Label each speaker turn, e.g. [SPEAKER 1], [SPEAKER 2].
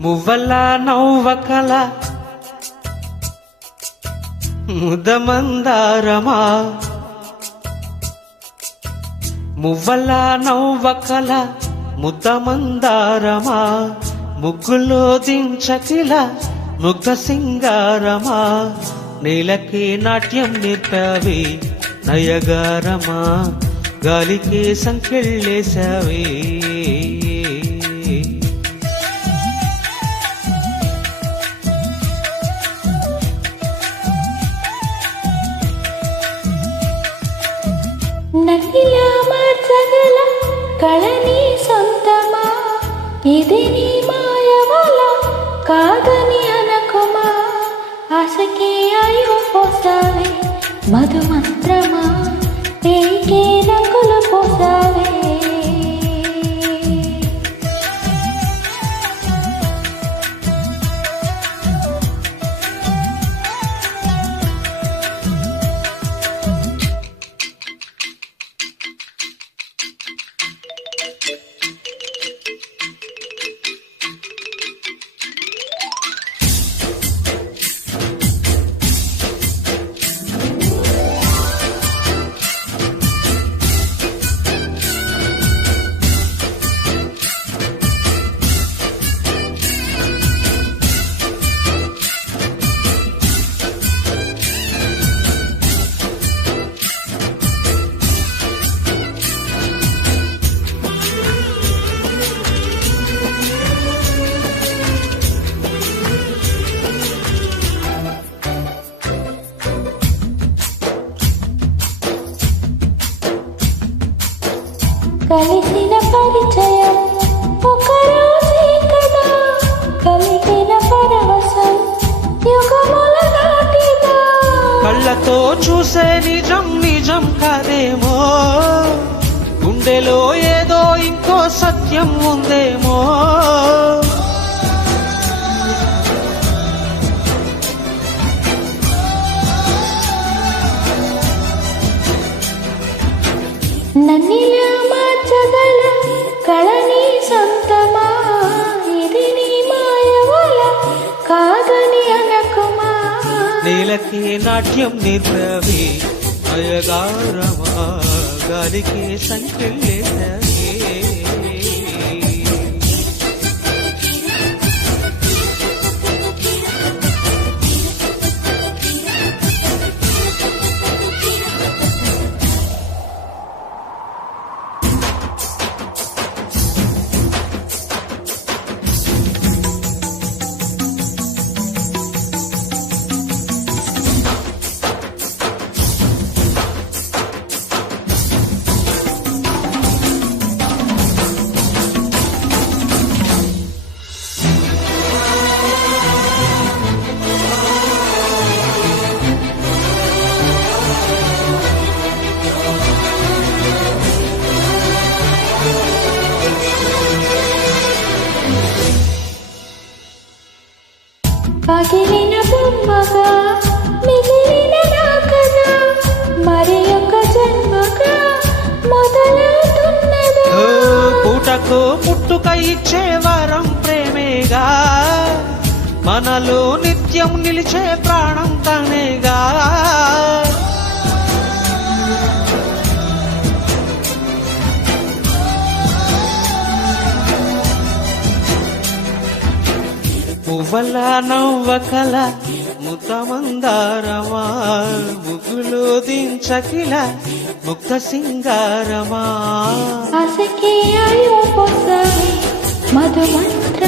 [SPEAKER 1] మువ్వల నవ్వకల. ముదమందారమా. మువ్వల నవ్వకల. ముద్దమందారమా ముగ్గులో దించకిల. ముగ్ధ సింగారమా. నీలకి నాట్యం నేర్పావి. నయగారమా. గాలికి సంకెళ్ళేశావే
[SPEAKER 2] ఇది నీ మాయవల కాదని అనకుమా? ఆశకే అయ్యో పోసావే మధుమంత్రమా? ఏకే రంగులు పోసావే కలిసిన పరిచయం. ఒక రోజే కదా కలిగిన పరవశం. యుగముల నాటిదా
[SPEAKER 1] కళ్ళతో చూసే నిజం నిజం కాదేమో. గుండెలో ఏదో ఇంకో సత్యం ఉందేమో. నీలకి నాట్యం నిర్భవి అయగారమా గాలికి
[SPEAKER 2] బొమ్మగా మిగిలిన మరి ఒక జన్మగా మొదలవుతున్నదా?
[SPEAKER 1] పూటకు పుట్టుక ఇచ్చే వరం ప్రేమేగా మనలో నిత్యం నిలిచే ప్రాణం తనేగా. నవ్వల నవ్వకల ముతమందారమా ముగ్గులు దించకిల ముక్త సింగారమా.
[SPEAKER 2] మధుమంత్ర